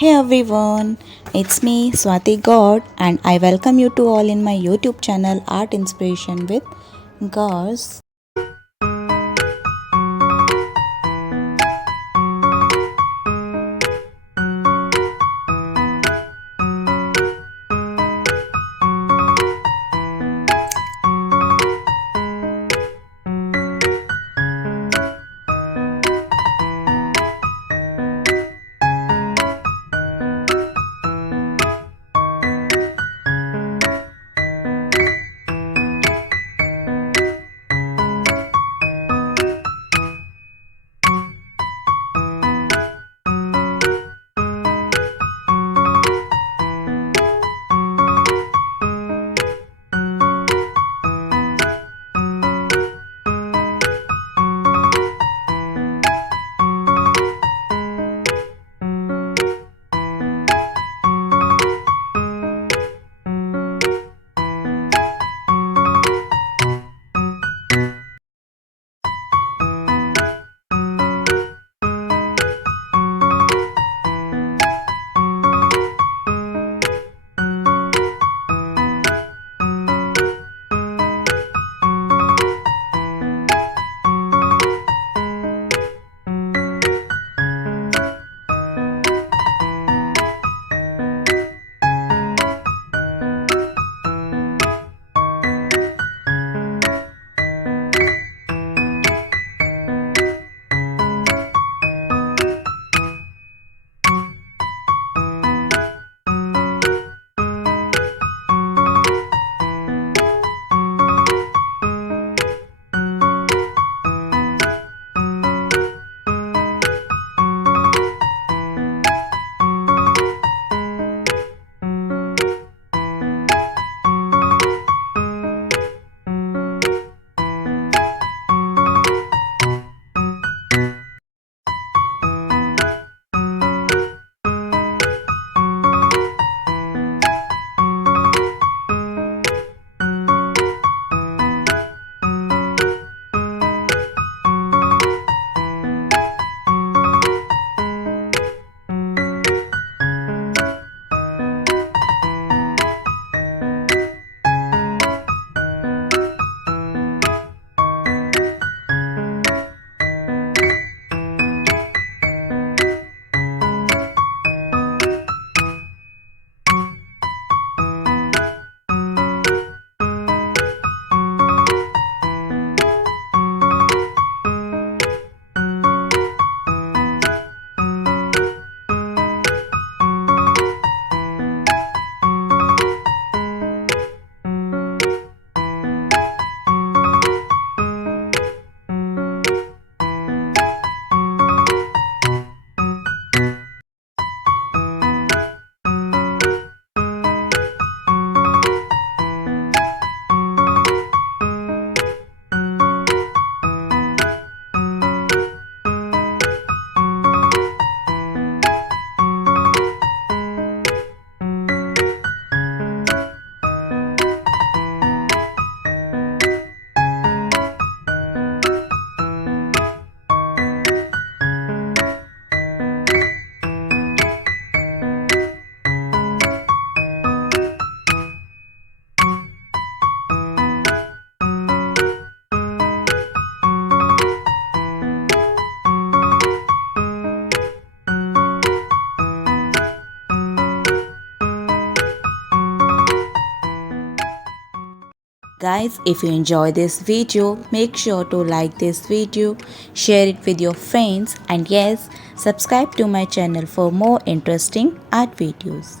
Hey everyone, it's me Swati God and I welcome you to all in my YouTube channel Art Inspiration with Gauze. Guys, if you enjoy this video, make sure to like this video, share it with your friends and yes, subscribe to my channel for more interesting art videos.